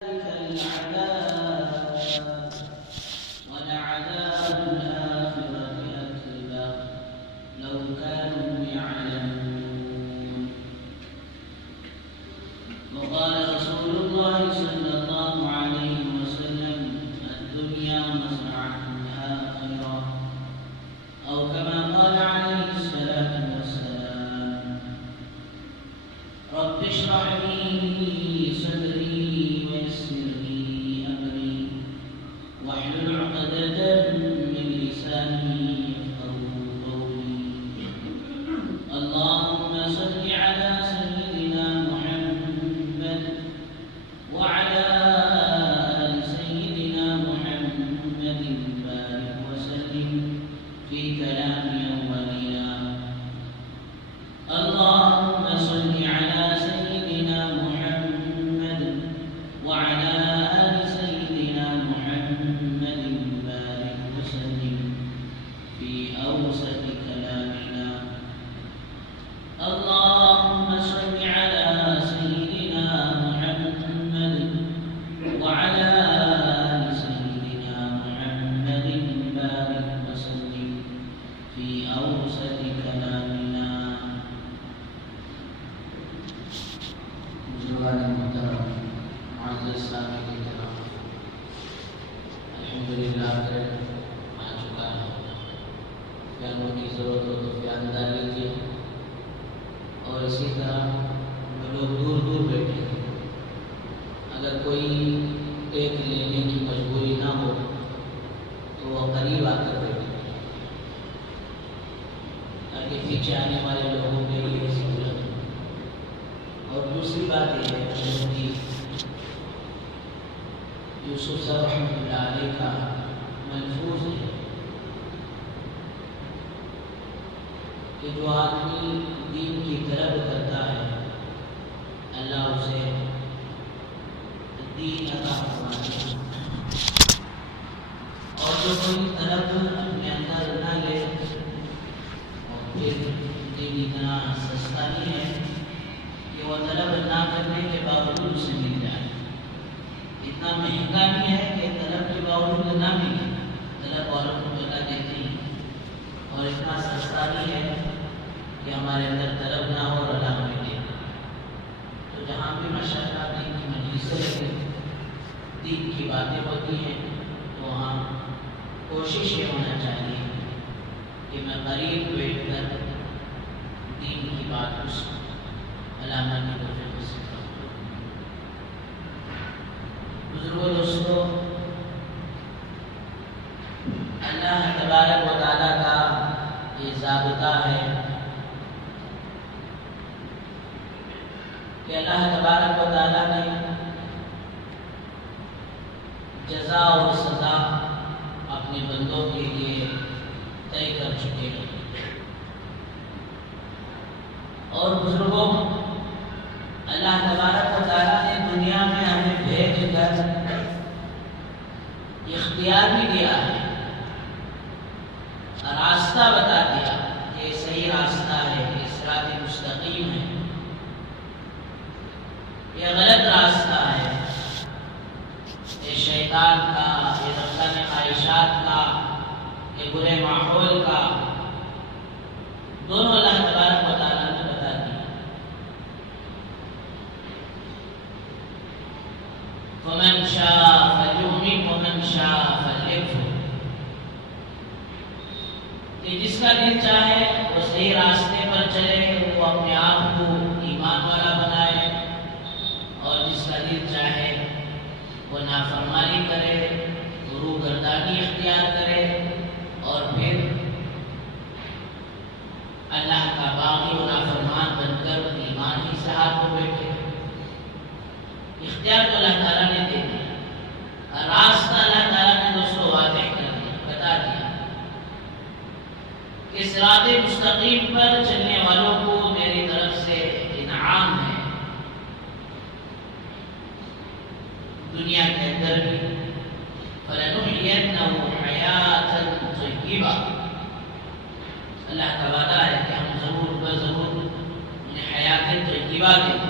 العذاب ولعذاب الآخرة أكبر لو كانوا يعلمون. وقال رسول الله صلى الله عليه وسلم: الدنيا مزرعة آخرة، أو كما قال عليه الصلاة والسلام: رب اشرح لي صدري ويسر لي أمري واحلل عقدة من لساني يفقهوا قولي. اللهم صل على سيدنا محمد وعلى آل سيدنا محمد بارك وسلم في كلام أولنا. اللهم صل على سيدنا محمد وعلى آل سيدنا محمد بارك وسلم في أوسط كلامنا. اللهم صل على سيدنا محمد وعلى آل سيدنا محمد بارك وسلم في أوسط كلامنا. بزرگان محترم، معزز سامعین کرام، الحمدللہ آ چکا ہے. پیانوں کی ضرورت ہو تو پیان ڈال لیجیے. اور اسی طرح جو لوگ دور دور بیٹھے ہیں، اگر کوئی ٹیک لینے کی مجبوری نہ ہو تو وہ قریب آ کر بیٹھے تاکہ پیچھے آنے والے لوگوں کے لیے سہولت ہو. اور دوسری بات یہ ہے کہ یوسف صاحب رحمۃ اللہ علیہ کا ملفوظ ہے کہ جو آدمی دین کی طلب کرتا ہے اللہ اسے دین عطا فرماتا ہے، اور جو کوئی طلب اپنے اندر نہ لے اور پھر دین اتنا سستا نہیں ہے کہ وہ طلب نہ کرنے کے باوجود اسے مل جائے، اتنا مہنگا نہیں ہے کہ طلب کے باوجود نہ ملے، طلب والوں کو اللہ دیتے ہیں، اور اتنا سستا نہیں ہے کہ ہمارے اندر طلب نہ ہو اور اللہ ہمیں دے. تو جہاں بھی ماشاءاللہ دین کی مجلسیں دین کی باتیں ہوتی ہیں تو وہاں کوشش یہ ہونا چاہیے کہ میں قریب بیٹھ کر دین کی بات اس علامہ کی توفیق سے کروں. بزرگوں دوستوں، اللہ تبارک و تعالیٰ کا یہ ضابطہ ہے کہ اللہ تبارک و تعالیٰ نے جزا اور سزا اپنے بندوں کے لیے طے کر چکے ہیں. اور بزرگوں، اللہ تبارک و تعالیٰ نے دنیا میں ہمیں بھیج کر اختیار بھی دیا ہے، راستہ بتا دیا کہ صحیح راستہ ہے، یہ صراط مستقیم ہے، یہ غلط راستہ ہے، یہ شیطان کا، یہ رفتہ خواہشات کا، یہ برے ماحول کا، دونوں اللہ تبارک و تعالیٰ نے بتا دیا. فمن شاء فلیؤمن ومن شاء فلیکفر، کہ جس کا دل چاہے وہ صحیح راستے پر چلے، وہ اپنے آپ کو ایمان والا بنائے، اور جس کا دل چاہے وہ نافرمانی کرے، روح گردانی اختیار کرے، اور پھر اللہ کا باغی و نافرمان بن کر ایمان کی سہار کو بیٹھے. اختیار تو اللہ تعالیٰ نے دے دیا، راستہ اللہ تعالیٰ نے دوستوں واضح کر دیا، بتا دیا کہ صراط مستقیم پر چلنے والوں کو میری طرف سے انعام ہے، دنیا کے اندر بھی. فَلَنُحْيِيَنَّهُ حَيَاةً طَيِّبَةً، اللہ کا وعدہ ہے کہ ہم ضرور بضرور انہیں حیات طیبہ دیں.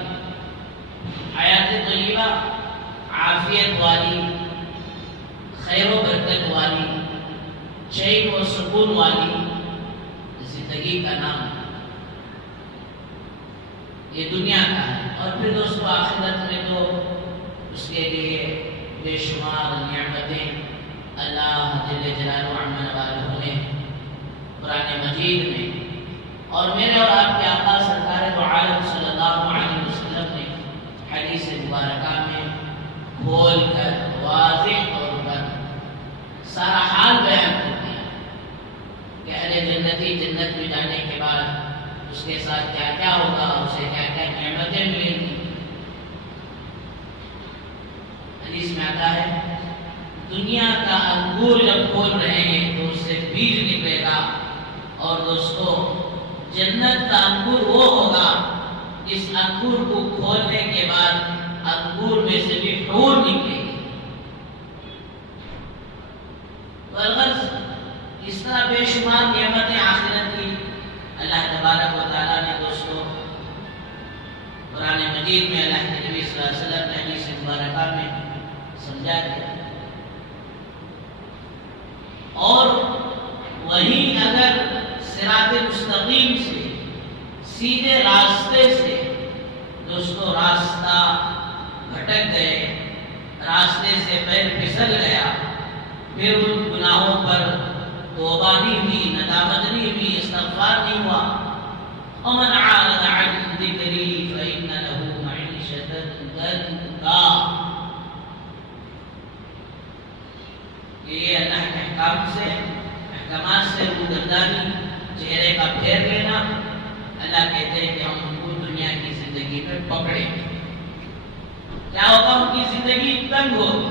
حیات طیبہ عافیت عافیت والی، خیر و برکت والی، چین و سکون والی زندگی کا نام یہ دنیا کا ہے. اور پھر دوستو آخرت میں تو اس کے لیے بے شمار نعمتیں اللہ جل جلالہ عما والہ نے قرآن مجید میں اور میرے اور آپ کے آقا سرکار دو عالم صلی اللہ علیہ وسلم نے حدیث مبارکہ میں کھول کر واضح طور پر سارا حال بیان کر دیا کہ اہل جنتی جنت میں جانے کے بعد اس کے ساتھ کیا کیا ہوگا، اسے کیا کیا نعمتیں ملیں گی. حدیث میں آتا ہے دنیا کا انگور جب کھول رہے ہیں تو اس سے بیج نکلے گا، اور دوستو جنت کا انگور وہ ہوگا جس انگور کو کھولنے کے بعد انگور میں سے بھی حور نکلے گی. والغرض اس طرح بے شمار نعمتیں آخرت کی اللہ تبارک و تعالیٰ نے دوستو قرآن مجید میں اللہ کے نبی صلی اللہ علیہ وسلم نے حدیث مبارکہ میں سمجھا دیا. اور وہیں اگر صراط مستقیم سے سیدھے راستے سے دوستو راستہ بھٹک گئے، راستے سے پیر پھسل گیا، پھر ان گناہوں پر توبہ نہیں ہوئی، ندامت نہیں ہوئی، استغفار نہیں ہوا. ومن عارض عن ذکری فإن له معیشة ضنکا. یہ اللہ کے احکامات سے روگردانی، چہرے کا پھیر لینا. اللہ کہتے ہیں کہ ہم ان کو دنیا کی زندگی میں پکڑیں گے. کیا ہوگا؟ ان کی زندگی تنگ ہوگی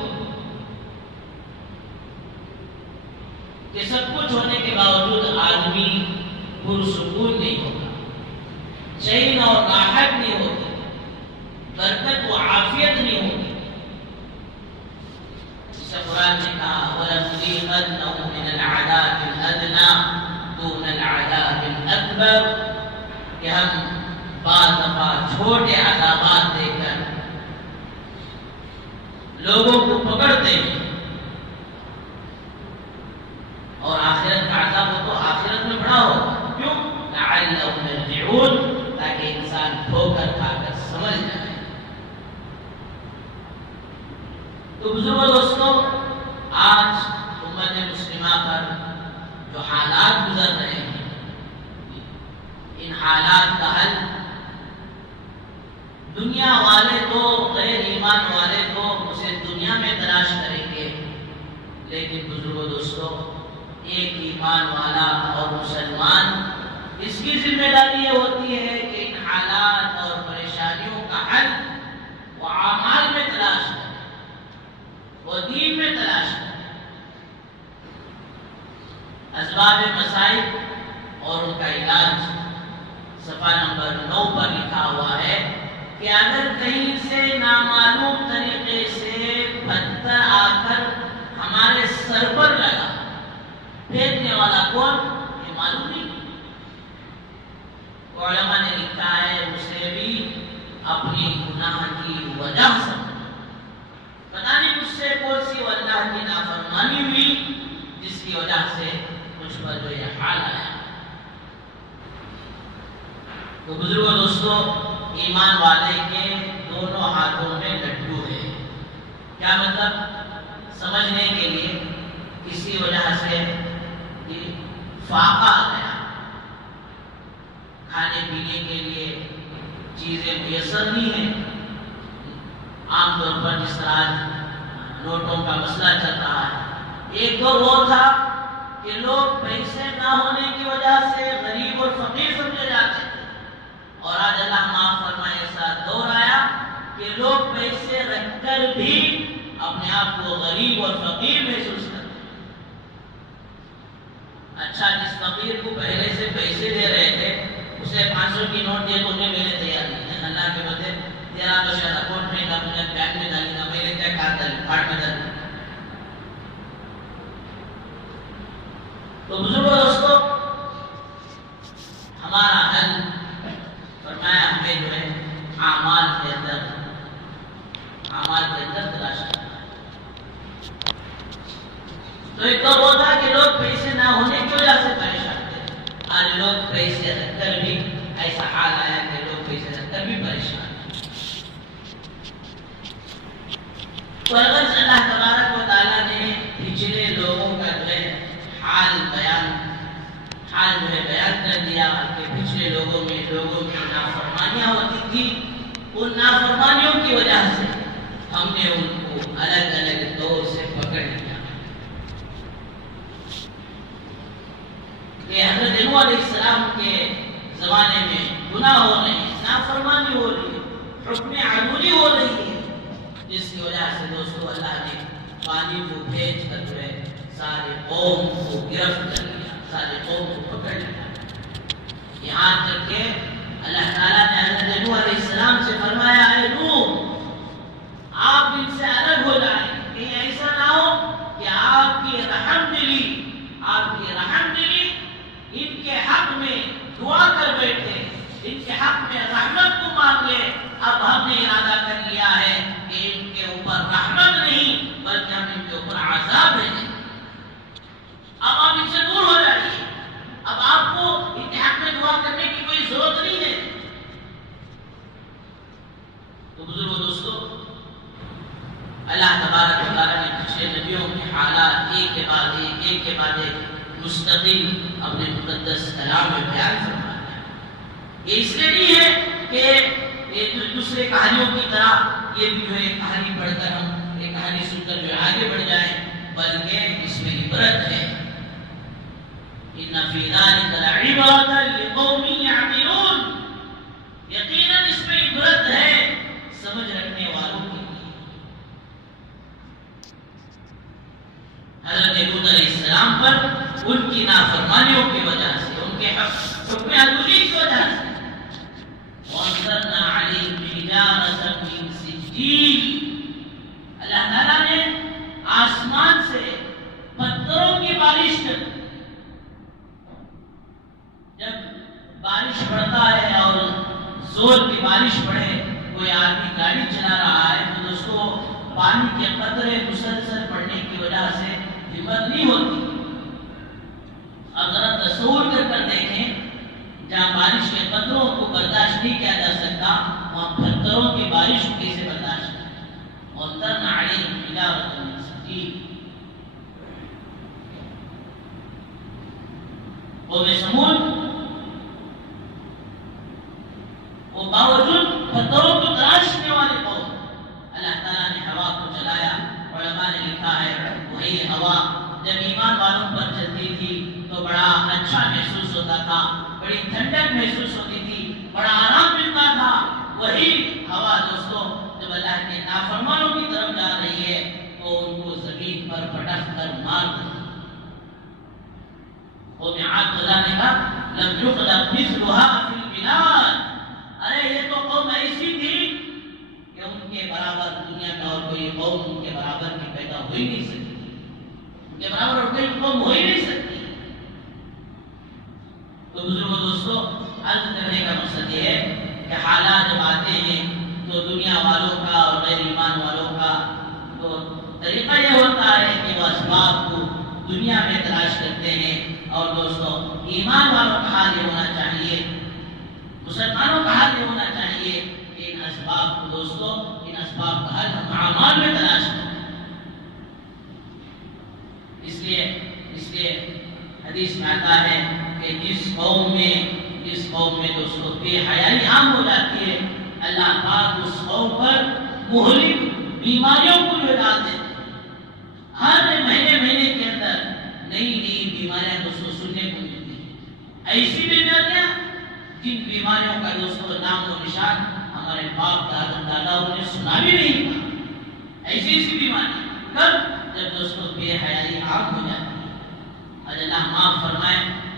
کہ سب کچھ ہونے کے باوجود آدمی پرسکون نہیں ہوگا، چین اور راحت نہیں ہوگی، برکت و عافیت نہیں ہوگی. جسے قرآن نے کہا وَلَنُذِيقَنَّهُم مِّنَ الْعَذَابِ الْأَدْنَىٰ دُونَ الْعَذَابِ الْأَكْبَرِ، کہ ہم بعض دفعہ چھوٹے عذابات دے کر لوگوں کو پکڑتے ہیں، اور آخرت کا عذاب ہو تو آخرت میں بڑا ہو. کیوں؟ لعلہم یرجعون، تاکہ انسان ٹھوکر کھا کر سمجھ جائے. تو بزرگوں دوستوں، آج امت مسلمہ پر جو حالات گزر رہے ہیں، ان حالات کا حل دنیا والے تو غیر ایمان والے تو اسے دنیا میں تلاش کریں گے، لیکن بزرگوں دوستوں ایک ایمان والا اور مسلمان اس کی ذمہ داری یہ ہوتی ہے کہ ان حالات اور پریشانیوں کا حل وہ اعمال میں تلاش کرے، وہ دین میں تلاش کرے. اسباب مسائل اور ان کا علاج صفحہ نمبر 9 پر لکھا ہوا ہے کہ اگر کہیں سے نامعلوم طریقے سے پتھر آ کر ہمارے سر پر لگا، پھینکنے والا کون یہ معلوم نہیں. علماء نے لکھا ہے اسے بھی اپنی گناہ کی وجہ سے، پتہ نہیں مجھ سے کون سی اللہ کی نافرمانی ہوئی جس کی وجہ سے مجھ پر جو یہ حال آیا. تو بزرگوں دوستوں، ایمان والے کے دونوں ہاتھوں میں لڈو ہے. کیا مطلب؟ سمجھنے کے لیے کسی وجہ سے فاقہ آ گیا، کھانے پینے کے لیے چیزیں میسر نہیں ہیں. عام طور پر جس طرح نوٹوں کا مسئلہ چل رہا ہے، ایک دور وہ تھا کہ لوگ پیسے نہ ہونے کی وجہ سے غریب اور فقیر سمجھے جاتے تھے، اور آج اللہ معاف فرمائے ایسا دور آیا کہ لوگ پیسے رکھ کر بھی اپنے آپ کو غریب اور فقیر محسوس کرتے ہیں. اچھا، جس فقیر کو پہلے سے پیسے دے رہے تھے اسے 500 کی نوٹ دے تو انہیں میرے تیار نہیں ہے. اللہ کے بدلے تیرا تو شاید اکاؤنٹ میں کا مجھے بینک میں ڈالیں گا، میرے کیا کار ڈالیں کارڈ میں ڈالیں. تو بزرگوں دوستوں، ہمارا حل فرمایا ہمیں جو ہے اعمال کے اندر تلاش کرنا. پیسے رکھ کر بھی ایسا حال آیا کہ لوگ پیسے رکھ کر بھی پریشان ہیں۔ تو اگر اللہ تبارک و تعالیٰ نے پچھلے لوگوں کا جو ہے حال بیان کر دیا کہ پچھلے لوگوں کی نافرمانیاں ہوتی تھی، ان نافرمانیوں کی وجہ سے ہم نے ان کو الگ الگ دور سے پکڑ لیا کہ حضرت نوح علیہ السلام کے زمانے میں گناہ ہو رہے ہیں، نافرمانی ہو رہی ہے، حکم عدولی ہو رہی ہے، جس کی وجہ سے دوستو اللہ نے پانی کو بھیج کر جو ہے سارے قوم کو گرفت کر لیا، سارے قوم کو پکڑ لیا، یہاں تک کہ اللہ تعالیٰ نے حضرت نوح علیہ السلام سے فرمایا، اے نوح آپ ان سے الگ ہو جائیں، کہیں ایسا نہ ہو کہ آپ کی رحم دلی ان کے حق میں دعا کر بیٹھے، ان کے حق میں رحمت کو مانگ لے۔ اب ہم نے ارادہ کر لیا ہے کہ ان کے اوپر رحمت نہیں بلکہ ہم ان کے اوپر عذاب بھیجیں، اب آپ ان سے دور ہو جائیے، اب آپ کو ان کے حق میں دعا کرنے کی کوئی ضرورت نہیں ہے۔ تو بزرگوں دوستو، اللہ تبارک و تعالیٰ نے پچھلے نبیوں کے حالات ایک کے بعد ایک مستقل اپنے مقدس کلام میں بیان فرمایا ہے۔ یہ اس لیے نہیں ہے کہ دوسرے کہانیوں کی طرح یہ بھی جو ہے کہانی پڑھ کر ہم ایک کہانی سن کر جو آگے بڑھ جائیں، بلکہ اس میں عبرت ہے۔ ان فی ذلک لعبرۃ لقوم یعقلون، یقیناً اس میں عبرت ہے سمجھ رکھنے والوں کے لیے۔ حضرت لوط علیہ السلام پر ان کی نافرمانیوں کی وجہ سے، ان کے حکم عدولی کی وجہ سے، وَأَنزَلْنَا عَلَيْهِمْ حِجَارَةً مِّن سِجِّيلٍ، اللہ تعالیٰ نے آسمان سے پتھروں کی بارش کر دی۔ جب بارش پڑتا ہے اور زور کی بارش پڑے، کوئی آدمی گاڑی چلا رہا ہے تو دوستو پانی کے قطرے مسلسل پڑنے کی وجہ سے ہمت نہیں ہوتی۔ اب ذرا تصور کر دیکھیں، جہاں بارش کے قطروں کو برداشت نہیں کیا جا سکتا، وہاں پتھروں کی بارش کو کیسے برداشت کریں؟ وَأَنزَلْنَا عَلَيْهِمْ حِجَارَةً مِّن سِجِّيلٍ۔ قوم سمود وہ باوجود پتھروں کو تراشنے والے قوم، اللہ تعالیٰ نے ہوا کو چلایا۔ علماء نے لکھا ہے وہی ہوا جب ایمان والوں پر چلتی تھی تو بڑا اچھا محسوس ہوتا تھا، بڑی ٹھنڈک محسوس ہوتی تھی، بڑا آرام ملتا تھا۔ وہی ہوا دوستو جب اللہ کے نافرمانوں کی طرف جا رہی ہے تو ان کو زمین پر پٹک کر مار دیتی۔ قوم عاد کو اللہ نے کہا لم یخلق مثلها فی البلاد، ارے یہ تو قوم ایسی تھی کہ ان کے برابر دنیا میں اور کوئی قوم ان کے برابر کی پیدا ہو ہی نہیں سکتی، ان کے برابر اور کوئی قوم ہو ہی نہیں سکتی۔ تو بزرگوں دوستو، عرض کرنے کا مقصد یہ ہے کہ حالات جب آتے ہیں تو دنیا والوں کا اور غیر ایمان والوں کا تو طریقہ یہ ہوتا ہے کہ وہ اسباب کو دنیا میں تلاش کرتے ہیں، اور دوستو ایمان والوں کا حال یہ ہونا چاہیے، مسلمانوں کا حال یہ ہونا چاہیے کہ ان اسباب کو دوستو، ان اسباب کا حل ہم اعمال میں تلاش کریں۔ اس لیے حدیث میں آتا ہے کہ جس قوم میں دوستو بے حیائی عام ہو جاتی ہے، اللہ پاک اس قوم پر مہلک بیماریوں کو جو ڈال دیتے ہیں۔ ہر مہینے کے اندر نئی بیماریاں دوستو سننے کو ملتی ہیں، ایسی بیماریاں جن بیماریوں کا دوستو نام و نشان ہمارے باپ داداؤں نے سنا بھی نہیں تھا، ایسی بیماری کب؟ جب دوستو بے حیائی عام ہو جاتی ہے۔ آج اللہ معاف فرمائے،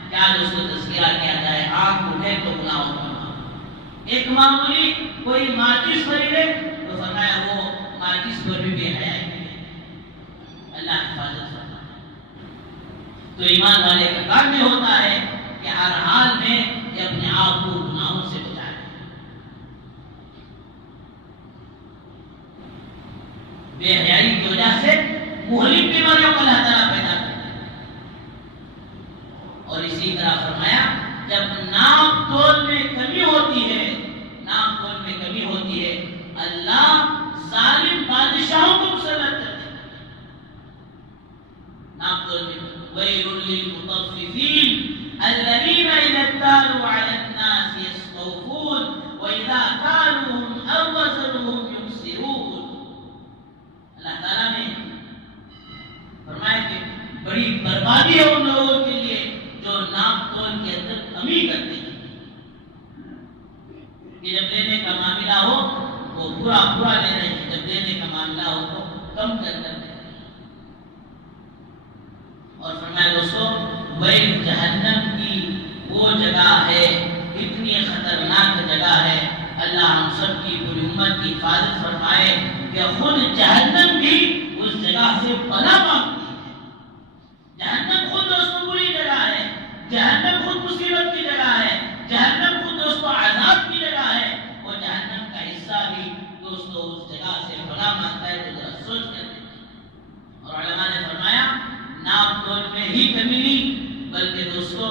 کیا دوستو تذکرہ کیا جائے، آنکھ اٹھے تو گناہوں کا معاف۔ ایک معمولی کوئی ماچس خریدے تو فرمایا وہ ماچس پر بھی بے حیائی نہیں ہے، اللہ حفاظت فرمائے۔ تو ایمان والے کا کام یہ ہوتا ہے کہ ہر حال میں یہ اپنے آپ کو گناہوں سے بچائے۔ بے حیائی کی وجہ سے مہلک بیماریوں کو اللہ تعالیٰ پیدا کرتے ہیں۔ اور اسی طرح فرمایا جب ناپ تول میں کمی ہوتی ہے، ناپ تول میں کمی ہوتی ہے، اللہ ظالم بادشاہوں کو مسلط کر دیتا ہے۔ ناپ تول میں وَيْلٌ لِّلْمُطَفِّفِينَ الَّذِينَ إِذَا اكْتَالُوا عَلَى النَّاسِ يَسْتَوْفُونَ وَإِذَا كَالُوهُمْ أَو وَّزَنُوهُمْ يُخْسِرُونَ۔ اللہ تعالیٰ نے فرمایا کہ بڑی بربادی ہے ان لوگوں کے لیے جو ناپ تول کے اندر کمی کرتے ہیں، کہ جب لینے کا معاملہ ہو وہ پورا پورا لے رہے ہیں، جب دینے کا معاملہ ہو تو کم کر دے رہے ہیں۔ اور فرمایا دوستو ویل جہنم کی وہ جگہ ہے، اتنی خطرناک جگہ ہے، اللہ ہم سب کی پوری امت کی حفاظت فرمائے کہ خود جہنم بھی اس جگہ سے پناہ مانگتی ہے۔ جہنم خود دوستو بری جگہ ہے، جہنم خود مصیبت کی جگہ ہے، جہنم خود دوستو عذاب کی جگہ ہے، وہ جہنم کا حصہ بھی دوستو اس جگہ سے پناہ مانگتا ہے، تو ذرا سوچ کر دیکھیں۔ اور علماء نے فرمایا ناپ تول میں ہی کمی نہیں بلکہ دوستو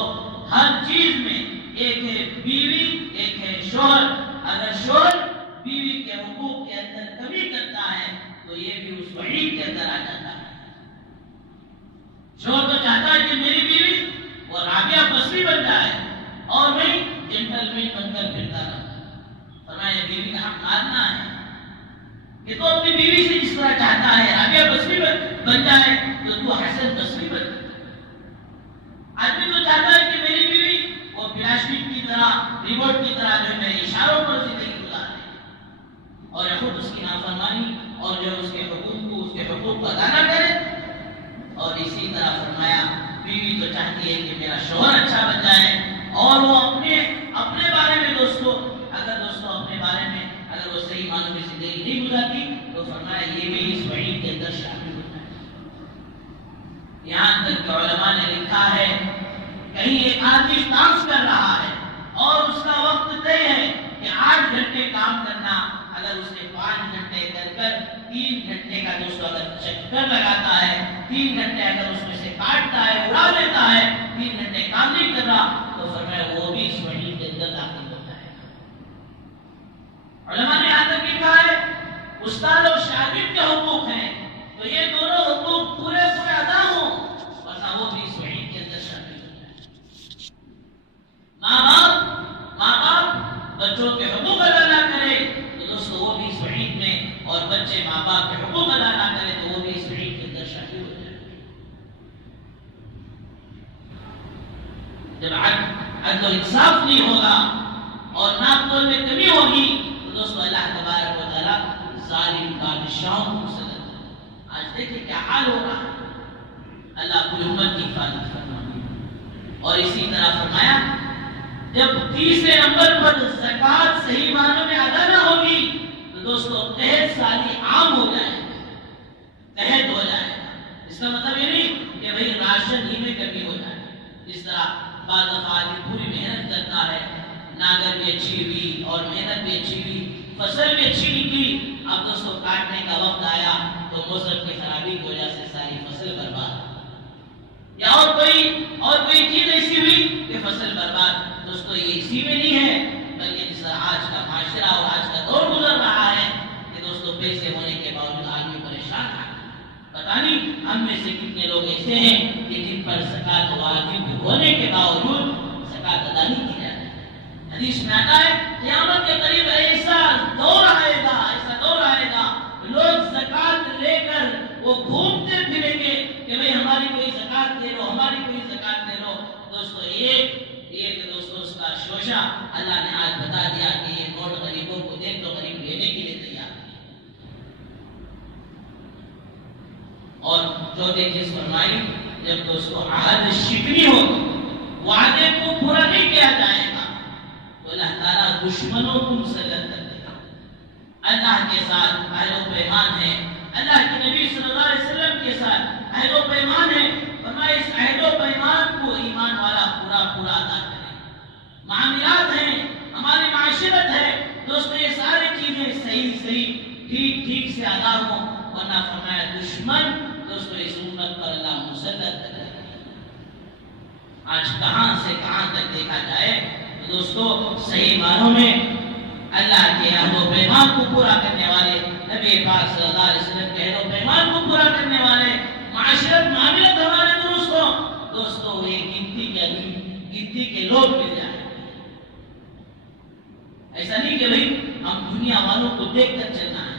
ہر چیز میں، ایک ہے بیوی، ایک ہے شوہر، اگر شوہر بیوی کے حقوق کے اندر کمی کرتا ہے تو یہ بھی اس وعید کے اندر آ جاتا ہے۔ شوہر تو چاہتا ہے کہ میری بیوی وہ رابعہ بصری بن جائے اور میں جنٹل مین بن کر پھرتا رہوں۔ فرمایا بیوی کا حق ماننا ہے کہ تو اپنی بیوی سے جس طرح چاہتا ہے رابعہ بصری بن جائے تو حسن بصری بن جائے۔ آدمی تو چاہتا ہے کہ میری بیوی وہ پلاسٹک کی طرح، ریموٹ کی طرح جو میرے اشاروں پر زندگی گزارے اور خود اس کی نافرمانی اور جو اس کے حقوق کو ادا نہ کرے۔ اور اسی طرح فرمایا بیوی تو چاہتی ہے کہ میرا شوہر اچھا بن جائے اور وہ اپنے بارے میں دوستو اپنے بارے میں اگر وہ صحیح معنوں میں زندگی نہیں گزارتی تو فرمایا یہ بھی اس وعید کے اندر شامل ہوتا ہے۔ یہاں تک کہ علماء نے لکھا ہے کہیں ایک آدمی ڈانس کر رہا ہے اور اس کا وقت طے ہے کہ 8 گھنٹے کام کرنا، اگر اس نے 5 گھنٹے کر 3 گھنٹے کا دوستو اگر چکر لگاتا ہے، 3 گھنٹے اگر اس میں سے کاٹتا ہے، اڑا لیتا ہے، 3 گھنٹے کام نہیں کر رہا تو فرمایا وہ بھی اس وعید کے اندر داخل ہوتا ہے۔ علماء نے یہاں تک لکھا ہے استاد اور شاگرد کے حقوق ہیں تو یہ دونوں حقوق پورے ادا ہوں ورنہ وہ بھی اس وعید کے اندر شامل ہوتا ہے۔ ماں باپ بچوں کے حقوق ادا نہ کرے تو دوستو وہ بھی اس وعید میں، اور بچے ماں باپ کے حقوق ادا نہ کرے تو وہ بھی اس وعید کے اندر شامل ہو جائے۔ جب عدل و انصاف نہیں ہوگا اور ناپ تول میں کمی ہوگی تو دوستو اللہ تبارک و تعالیٰ ظالم بادشاہوں کو مسلط کرے۔ آج دیکھیں کیا حال ہو رہا ہے، اللہ پوری امت کی حفاظت فرمائے۔ اور اسی طرح فرمایا جب تیسرے نمبر پر زکوٰۃ صحیح معنوں میں ادا نہ ہوگی تو دوستو قحط سالی عام ہو جائے گا، قحط ہو جائے گا۔ اس کا مطلب یہ نہیں کہ بھئی راشن ہی میں کمی ہو جائے، اس طرح بعض دفعہ آدمی پوری محنت کرتا ہے، ناگر بھی اچھی ہوئی اور محنت بھی اچھی ہوئی، فصل بھی اچھی نکلی، اب دوستو کاٹنے کا وقت آیا تو موسم کی خرابی کی وجہ سے ساری فصل برباد، یا اور کوئی چیز ایسی ہوئی کہ فصل برباد۔ دوستو یہ اسی میں نہیں ہے بلکہ جس طرح آج کا معاشرہ اور آج کا دور گزر رہا ہے کہ دوستو پیسے ہونے کے باوجود آدمی پریشان ہے۔ پتہ نہیں ہم میں سے کتنے لوگ ایسے ہیں کہ جن پر زکوٰۃ واجب ہونے کے باوجود زکوٰۃ ادا نہیں کی جاتی۔ حدیث میں آتا ہے قیامت کے قریب ایسا دور آئے گا لوگ زکوٰۃ لے کر وہ گھومتے پھریں گے کہ بھئی ہماری کوئی زکوٰۃ دے لو، ہماری کوئی زکوٰۃ دے لو۔ دوستو ایک دوستو اس کا شوشہ اللہ نے آج بتا دیا کہ یہ نوٹ غریبوں کو دیکھ تو غریب لینے کے لیے تیار ہے۔ اور چوتھی چیز فرمائی جب دوستو عہد شکنی ہوگی، وعدے کو پورا نہیں کیا جائے گا تو اللہ تعالیٰ دشمنوں کو مسلط کر دے گا۔ اللہ کے ساتھ عہد و پیمان ہے، اللہ کے نبی صلی اللہ علیہ وسلم کے ساتھ عہد و پیمان ہے، فرمایا اس عہد و پیمان کو ایمان والا پورا ادا کرے۔ معاملات ہیں، ہماری معاشرت ہے، دوستو یہ ساری چیزیں صحیح ٹھیک سے ادا ہوں ورنہ فرمایا دشمن دوستو اس امت پر اللہ مسلط کرے۔ آج کہاں سے کہاں تک دیکھا جائے تو دوستو صحیح معنوں میں اللہ کے عہد و پیمان کو پورا کرنے والے، نبی پاک صلی اللہ علیہ وسلم کے عہد و پیمان کو پورا کرنے والے، معاشرت معاملت ہمارے درست ہو دوستو، وہ ایک گنتی کے لوگ مل جائیں۔ ایسا نہیں کہ بھئی ہم دنیا والوں کو دیکھ کر چلنا ہے،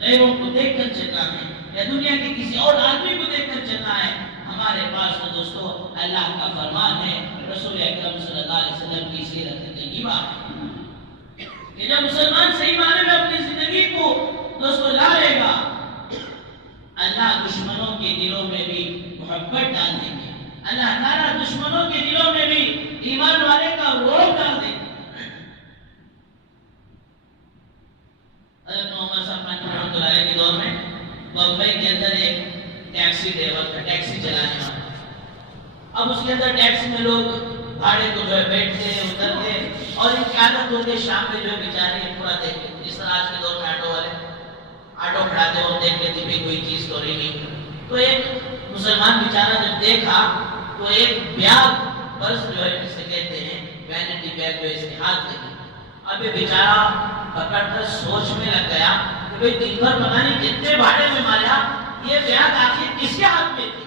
غیروں کو دیکھ کر چلنا ہے، یا دنیا کے کسی اور آدمی کو دیکھ کر چلنا ہے۔ ہمارے پاس تو دوستو اللہ کا فرمان ہے، رسول اکرم صلی اللہ علیہ وسلم کی سیرت طیبہ ہے کہ جب مسلمان صحیح معنی میں اپنی زندگی کو دوستو لائے گا، اللہ دشمنوں کے دلوں میں بھی محبت ڈال دیں گے، اللہ تعالیٰ دشمنوں کے دلوں میں بھی ایمان والے کا روب ڈال دیں گے۔ حضرت محمد صاحب رحمۃ اللہ علیہ کے دور میں بمبئی کے اندر ایک ٹیکسی ڈرائیور تھا، ٹیکسی چلانے والا۔ اب اس کے اندر ٹیکسی میں لوگ بھاڑے کو جو ہے بیٹھتے اترتے، اور ان کی عادت ہوتی شام میں جو ہے بیچارے پورا دیکھتے، جس طرح آج کے دور میں آٹو والے آٹو کھڑاتے اور دیکھ لیتے بھی کوئی چیز تو رہی نہیں۔ تو ایک مسلمان بیچارہ جب دیکھا تو ایک بیاگ پرس جو ہے جسے کہتے ہیں وینٹی بیگ جو اس کے ہاتھ لگی۔ اب یہ بیچارہ پکڑ کر سوچ میں لگ گیا کہ بھئی دن بھر پتہ نہیں کتنے بھاڑے میں مارا، یہ بیاگ آخر کس کے ہاتھ میں تھی؟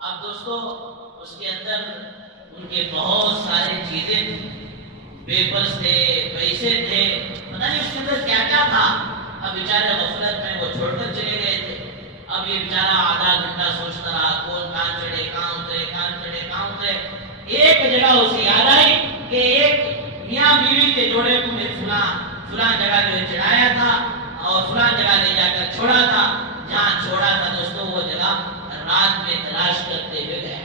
اب دوستو اس کے اندر ان کے بہت سارے چیزیں تھیں، پیپرز تھے، پیسے تھے، پتہ نہیں اس کے اندر کیا کیا تھا۔ اب بیچارے غفلت میں وہ چھوڑ کر چلے گئے تھے۔ اب یہ بیچارہ آدھا گھنٹہ سوچتا رہا کون کہاں چڑھے کہاں اترے کہاں چڑھے کہاں اترے۔ ایک جگہ اسے یاد آئی کہ ایک میاں بیوی کے جوڑے کو میں فلاں جگہ جو ہے چڑھایا تھا اور فلاں جگہ لے جا کر چھوڑا تھا، جہاں چھوڑا تھا دوستو وہ جگہ رات میں تلاش کرتے ہوئے گیا۔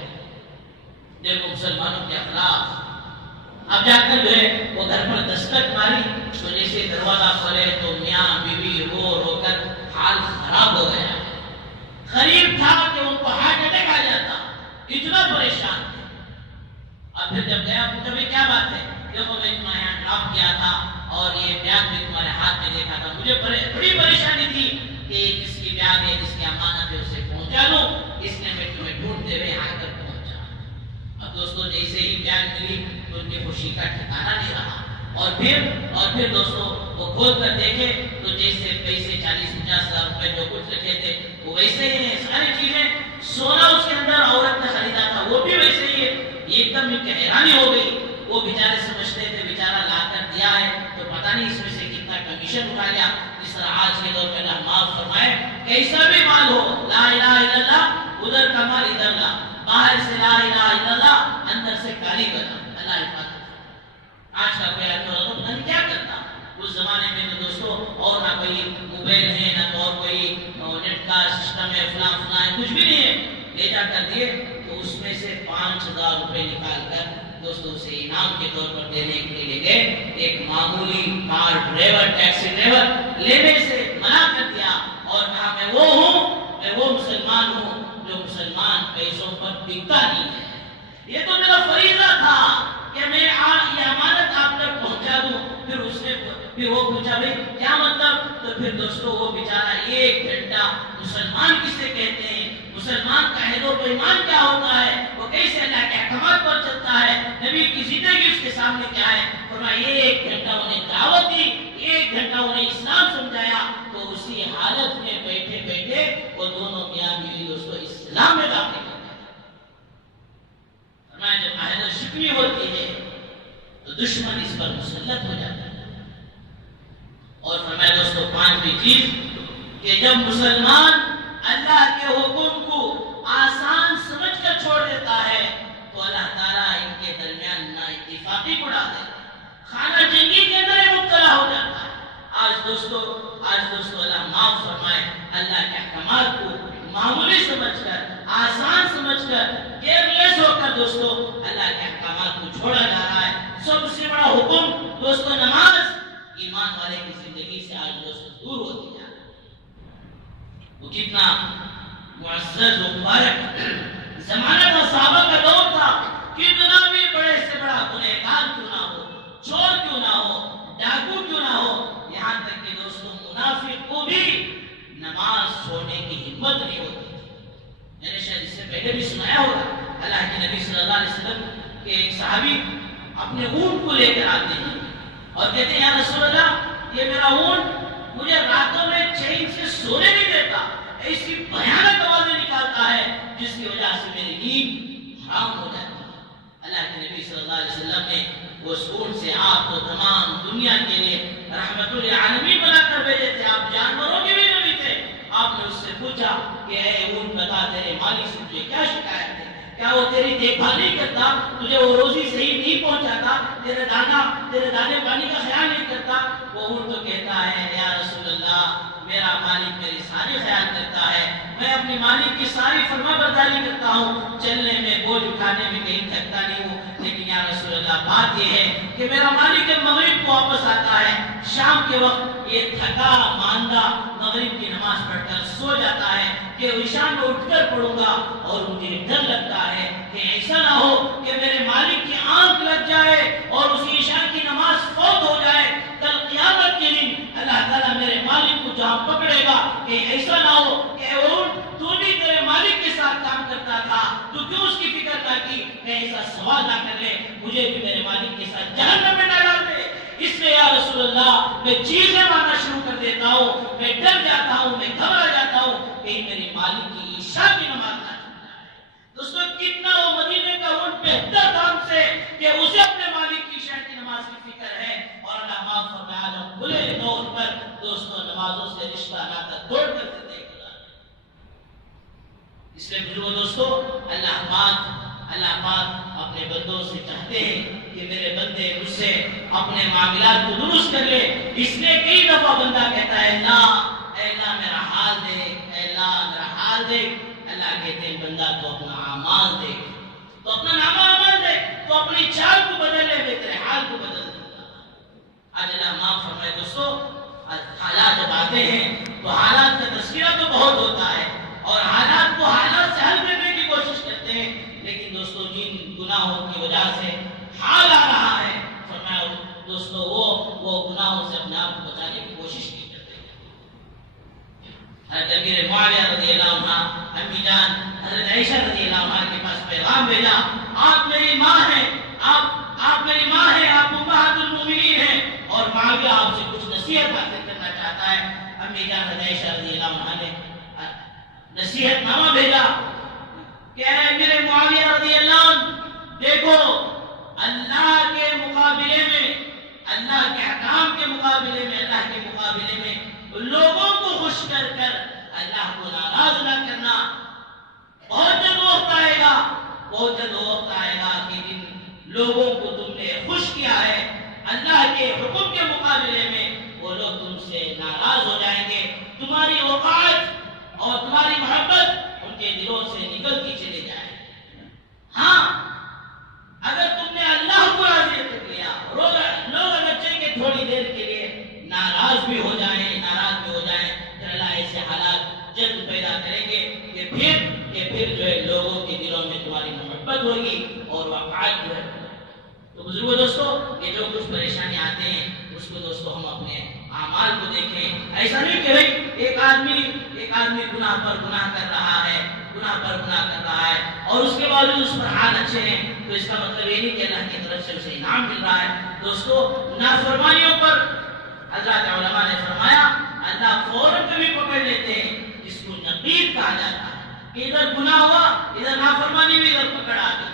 دیکھو مسلمانوں کے اخلاق۔ اب جا کر جو ہے وہ گھر پر دستک ماری تو جیسے دروازہ کھولے تو میاں بیوی رو کر حال خراب ہو گیا۔ قریب تھا کہ ان کو ہارٹ اٹیک آ جاتا، اتنا پریشان تھے۔ اب پھر جب گیا پوچھا بھائی کیا بات ہے؟ دیکھو میں تمہارے یہاں ڈراپ کیا تھا اور یہ بیاگ بھی تمہارے ہاتھ میں دیکھا تھا، مجھے بڑی پریشانی تھی کہ جس کی بیاگ ہے جس کی امانت ہے اسے پہنچا دوں، اس لیے میں تمہیں ڈھونڈتے ہوئے یہاں تک پہنچا۔ اب دوستو جیسے ہی بیاگ ملی تو ان کی خوشی کا ٹھکانہ نہیں رہا، اور پھر دوستو وہ کھول کر دیکھے تو جیسے پیسے 40-50 ہزار روپے جو کچھ رکھے تھے وہ ویسے ہی ہیں، ساری چیزیں، سونا اس کے اندر عورت نے خریدا تھا وہ بھی ویسے ہی ہے۔ ایک دم ان کی حیرانی ہو گئی۔ وہ بیچارے سمجھتے تھے بیچارہ لا کر دیا ہے تو پتہ نہیں اس میں سے کتنا کمیشن اٹھا لیا۔ اس طرح آج کے دور میں اللہ معاف فرمائے، کیسا بھی مال ہو، لا الہ الا اللہ، ادھر کا مال ادھر لا، باہر سے لا الہ الا اللہ، اندر سے کالی کرنا، اللہ حفاظت۔ آج کا کوئی آدمی اور پتہ نہیں کیا کرتا۔ اس زمانے میں تو دوستو اور نہ کوئی موبائل ہے نہ تو اور کوئی نیٹ کا سسٹم ہے، فلاں کچھ بھی نہیں ہے۔ لے جا کر دیے تو اس میں سے 5000 روپے نکال کر دوستوں سے انعام کے طور پر دینے کے لیے گئے۔ ایک معمولی کار ڈرائیور، ٹیکسی ڈرائیور لینے سے منع کر دیا اور کہا میں وہ مسلمان ہوں جو مسلمان پیسوں پر بکتا نہیں ہے، یہ تو میرا فریضہ تھا کہ میں یہ امانت آپ تک پہنچا دوں۔ پھر وہ پوچھا بھائی کیا مطلب؟ تو پھر دوستو وہ بیچارہ 1 گھنٹہ مسلمان کسے کہتے ہیں، مسلمان کا عہد و پیمان کیا ہوتا ہے، وہ کیسے اللہ کے احکامات پر چلتا ہے، نبی کی زندگی اس کے سامنے کیا ہے، فرمایا 1 گھنٹہ انہیں دعوت دی، 1 گھنٹہ انہیں اسلام سمجھایا، تو اسی حالت میں بیٹھے بیٹھے وہ دونوں میاں بیوی دوستو اسلام میں داخل ہو گئے۔ فرمایا جب عہد و شکنی ہوتی ہے تو دشمن اس پر مسلط ہو جاتا ہے۔ اور فرمایا دوستو 5ویں چیز کہ جب مسلمان اللہ کے حکم کو آسان سمجھ کر چھوڑ دیتا ہے تو اللہ تعالیٰ ان کے درمیان نا اتفاقی کو ڈال دیتا ہے، خانہ جنگی کے اندر مبتلا ہو جاتا ہے۔ آج دوستو اللہ معاف فرمائے، اللہ کے احکامات کو معمولی سمجھ کر، آسان سمجھ کر، کیئرلیس ہو کر دوستو اللہ کے احکامات کو چھوڑا جا رہا ہے۔ سب سے بڑا حکم دوستو نماز ایمان والے کی زندگی سے آج دوستو دور ہوتی جا رہی ہے۔ وہ کتنا معزز و مبارک زمانہ تھا، صحابہ کا دور تھا، کتنا بھی بڑے سے بڑا گنہگار کیوں نہ ہو، چور کیوں نہ ہو، ڈاکو کیوں نہ ہو، یہاں تک کہ دوستو منافق کو بھی نماز چھوڑنے کی ہمت نہیں ہوتی۔ میں نے شاید اس سے پہلے بھی سنایا ہوگا، اللہ کے نبی صلی اللہ علیہ وسلم کہ ایک صحابی اپنے اونٹ کو لے کر آتے ہیں اور کہتے ہیں یا رسول اللہ یہ میرا اونٹ مجھے راتوں میں چین سے سونے نہیں دیتا، ایسی بھیانک آوازیں نکالتا ہے جس کی وجہ سے میری نیند حرام ہو جاتی ہے۔ اللہ کے نبی صلی اللہ علیہ وسلم نے اس اونٹ سے آپ کو تمام دنیا کے لیے رحمت للعالمین بنا کر بھیجے تھے، آپ جانوروں کے بھی نبی تھے۔ آپ نے اس سے پوچھا کہ اے اونٹ بتا تیرے مالک سے تجھے کیا شکایت ہے، کیا وہ تیری دیکھ بھال نہیں کرتا، تجھے وہ روزی صحیح نہیں پہنچاتا، تیرے دانے پانی کا خیال نہیں کرتا؟ وہ اونٹ تو کہتا ہے یا رسول اللہ میرا مالک میری ساری خیال کرتا ہے، میں اپنے مالک کی ساری فرما برداری کرتا ہوں، چلنے میں بوجھ اٹھانے میں کہیں تھکتا نہیں ہوں، لیکن یا رسول اللہ بات یہ ہے کہ میرا مالک جب مغرب کو واپس آتا ہے شام کے وقت یہ تھکا ماندہ مغرب کی نماز پڑھ کر سو جاتا ہے کہ عشاء میں اٹھ کر پڑھوں گا، اور مجھے ڈر لگتا ہے کہ ایسا نہ ہو کہ میرے مالک کی آنکھ لگ جائے اور اسی عشاء کی نماز فوت ہو جائے، کل قیامت کے دن اللہ تعالیٰ میرے مالک کو جہاں پکڑے گا کہ ایسا نہ ہو کہ اونٹ تو بھی تیرے مالک کے ساتھ کام کرتا تھا، تو کیوں اس کی فکر نہ کی، میں ایسا سوال نہ کر لے مجھے بھی میرے مالک کے ساتھ جہنم میں نہ ڈال دے۔ اس لیے یا رسول اللہ میں چیزیں ماننا شروع کر دیتا ہوں، میں ڈر جاتا ہوں، میں گھبرا جاتا ہوں کہ میری مالک کی عشاء کی نماز نہ چھوٹ جائے۔ دوستو کتنا وہ مدینے کا اونٹ بہتر تھا ہم سے کہ اسے اپنے مالک کی عشاء کی نماز کی فکر ہے، اور اللہ معاف فرمائے آج ہم کھلے طور پر دوستوں نمازوں سے رشتہ ناتا توڑ کر دیتے ہیں۔ اس لیے بزرگوں دوستو اللہ پاک اپنے بندوں سے چاہتے ہیں کہ میرے بندے مجھ سے اپنے معاملات کو درست کر لے، اس لیے کئی دفعہ بندہ کہتا ہے اے اللہ میرا حال دیکھ، اے اللہ میرا حال دیکھ۔ اللہ کہتے ہیں بندہ تو اپنا اعمال دیکھ، تو اپنا نامہ عمل دیکھ، تو اپنی چال کو بدل لے، میں تیرے حال کو بدل دوں گا۔ آج اللہ معاف فرمائے دوستو، حالات جب آتے ہیں تو حالات کا تذکرہ تو بہت ہوتا ہے اور حالات کو حالات سے حل کرنے کی کوشش کرتے ہیں، لیکن دوستو جن گناہوں کی وجہ سے حال آ رہا ہے فرمایا دوستو وہ گناہوں سے اپنے آپ کو بچانے کی کوشش نہیں کرتے۔ حضرت امیر معاویہ رضی اللہ عنہ امی جان حضرت عائشہ رضی اللہ عنہ کے پاس پیغام بھیجا، آپ میری ماں ہیں، آپ میری ماں ہیں، آپ امہات المومنین ہیں، اور معاویہ آپ سے کچھ نصیحت حاصل کرنا چاہتا ہے۔ امی جان حضرت عائشہ رضی اللہ عنہ نے نصیحت نامہ بھیجا کہ اے میرے معاویہ رضی اللہ عنہ، دیکھو اللہ کے مقابلے میں، اللہ کے احکام کے مقابلے میں، اللہ کے مقابلے میں لوگوں کو خوش کر کر اللہ کو ناراض نہ کرنا۔ بہت جلد وقت آئے گا کہ جن لوگوں کو تم نے خوش کیا ہے اللہ کے حکم کے مقابلے میں، وہ لوگ تم سے ناراض ہو جائیں گے، تمہاری اوقات اور تمہاری محبت ان کے دلوں سے نکلتی چلی جائے۔ ہاں اگر تم نے اللہ کو راضی کر لیا، لوگ اگرچہ کہ تھوڑی دیر کے لیے ناراض بھی ہو جائیں پھر اللہ ایسے حالات جلد پیدا کریں گے کہ پھر جو ہے لوگوں کے دلوں میں تمہاری محبت ہوگی اور واقعات جو ہے۔ تو بزرگوں دوستو یہ جو کچھ پریشانی آتے ہیں اس کو دوستو ہم اپنے اعمال کو دیکھیں۔ ایسا نہیں کہ بھائی ایک آدمی گناہ پر گناہ کر رہا ہے اور اس کے بعد اس پر حال اچھے ہیں، تو اس کا مطلب یہ نہیں کہ اللہ کی طرف سے اسے انعام مل رہا ہے۔ دوستو نافرمانیوں پر حضرات علماء نے فرمایا اللہ فوراً کبھی پکڑ لیتے ہیں، جس کو نقید کہا جاتا ہے کہ ادھر گناہ ہوا، ادھر نافرمانی بھی ادھر پکڑ آ گئی۔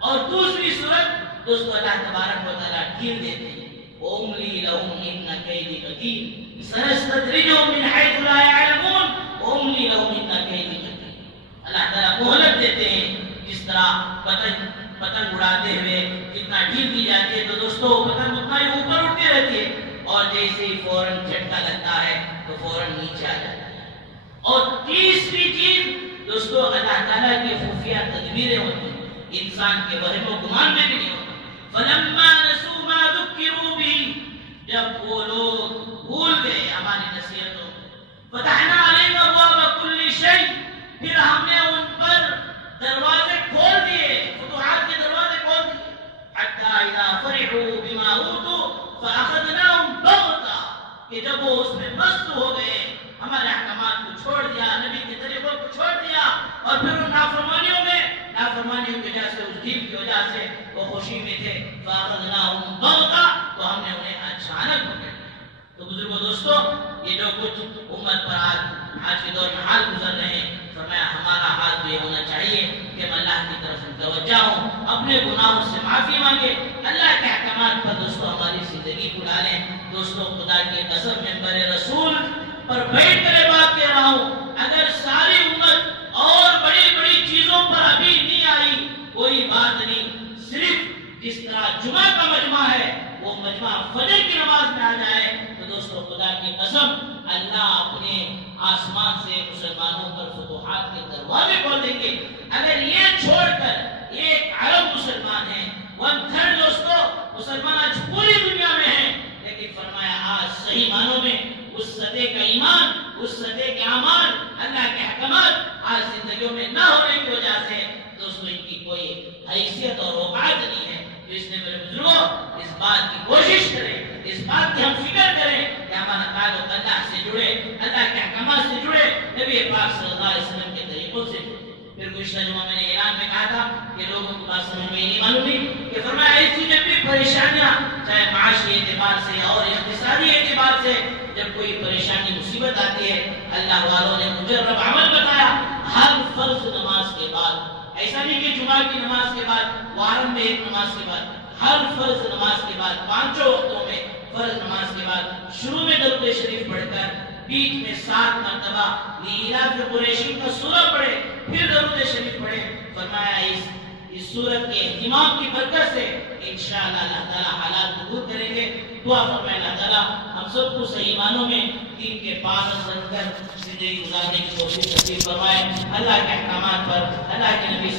اور دوسری صورت دوستو اللہ تبارک و تعالیٰ ڈھیل دیتے ہیں، وَأُمْلِي لَهُمْ إِنَّ كَيْدِي مَتِينٌ سَنَسْتَدْرِجُهُم مِّنْ حَيْثُ لَا يَعْلَمُونَ وَأُمْلِي لَهُمْ إِنَّ كَيْدِي مَتِينٌ۔ اللہ تعالیٰ مہلت دیتے ہیں، جس طرح پتنگ اڑاتے ہوئے جتنا ڈھیل دی جاتی ہے تو دوستو پتنگ اتنا ہی اوپر اٹھتی رہتی ہے، اور جیسے ہی فوراً جھٹکا لگتا ہے تو فوراً نیچے آ جاتا ہے۔ اور تیسری چیز دوستو اللہ تعالیٰ کی خفیہ تدبیریں ہوتی ہیں، انسان کے وہم و گمان میں بھی نہیں ہوتا۔ فَلَمَّا نَسُوا مَا ذُكِّرُوا بِهِ، جب وہ لوگ بھول گئے ہماری نصیحتوں، فَتَحْنَا عَلَيْهِمْ أَبْوَابَ كُلِّ شَيْءٍ، پھر ہم نے ان پر دروازے کھول دیے، فتوحات کے دروازے کھول دیے۔ حَتَّى إِذَا فَرِحُوا بِمَا أُوتُوا فَأَخَذْنَاهُمْ بَغْتَةً، کہ جب وہ اس میں مست ہو گئے، ہمارے احکامات کو چھوڑ دیا، نبی کے طریقوں کو چھوڑ دیا، اور پھر ان نافرمانیوں کی وجہ سے اس ترغیب کی وجہ سے وہ خوشی میں تھے، فَأَخَذْنَاهُمْ بَغْتَةً، تو ہم نے انہیں اچانک پکڑ لیا۔ تو بزرگوں دوستو، یہ جو کچھ امت پر آج کے دور میں حال گزر رہے ہیں، فرمایا ہمارا حال تو یہ ہونا چاہیے کہ ہم اللہ کی طرف متوجہ ہوں، اپنے گناہوں سے معافی مانگے، اللہ کے احکامات پر دوستو ہماری زندگی کو ڈالیں۔ دوستو خدا کی قسم ممبر رسول پر بیٹھ کر بات کہہ رہا ہوں، اگر ساری امت اور بڑی بڑی چیزوں پر ابھی نہیں آئی کوئی بات نہیں، صرف جس طرح جمعہ کا مجمع ہے وہ مجمع فجر کی نماز میں آ جائے تو دوستو خدا کی قسم اللہ اپنے آسمان سے مسلمانوں پر فتوحات کے دروازے کھول دیں گے۔ اگر یہ چھوڑ کر ایک عرب مسلمان ہے، 1/3 دوستو مسلمان آج پوری دنیا میں ہیں، لیکن فرمایا آج صحیح معنوں میں اس سطح کا ایمان، اس سطح کے اعمال، اللہ کے احکامات آج زندگیوں میں نہ ہونے کی وجہ سے دوستو ان کی کوئی حیثیت اور اوقات نہیں ہے۔ تو اس نے میرے بزرگوں اس بات کی کوشش کریں، اس بات کی ہم فکر کریں کہ ہمارا تعلق اللہ سے جڑے، اللہ کے احکامات سے جڑے، نبی پاک صلی اللہ علیہ وسلم کے طریقوں سے جڑے۔ پھر گزشتہ جمعہ میں نے اعلان میں کہا تھا کہ لوگوں کو بات سمجھ میں نہیں معلوم تھی کہ فرمایا ایسی جب بھی پریشانیاں چاہے معاشی اعتبار سے اور اقتصادی اعتبار سے جب کوئی پریشانی مصیبت آتی ہے، اللہ والوں نے مجرب عمل بتایا، ہر فرض نماز کے بعد، ایسا نہیں کہ جمعہ کی نماز کے بعد، وارم میں ایک نماز کے بعد، ہر فرض نماز کے بعد، 5 وقتوں میں فرض نماز کے بعد شروع میں درود شریف پڑھ کر بیچ میں 7 مرتبہ لیلاف قریشی کا سورہ پڑھے، پھر درود شریف پڑھے۔ فرمایا اس سورت کے اہتمام کی برکت سے انشاءاللہ اللہ تعالیٰ حالات کو دور کریں گے۔ دعا فرمائے اللہ تعالیٰ ہم سب کو صحیح معنوں میں دین کے پابند بن کر زندگی گزارنے کی توفیق نصیب فرمائے۔ اللہ کے احکامات پر، اللہ کے نبی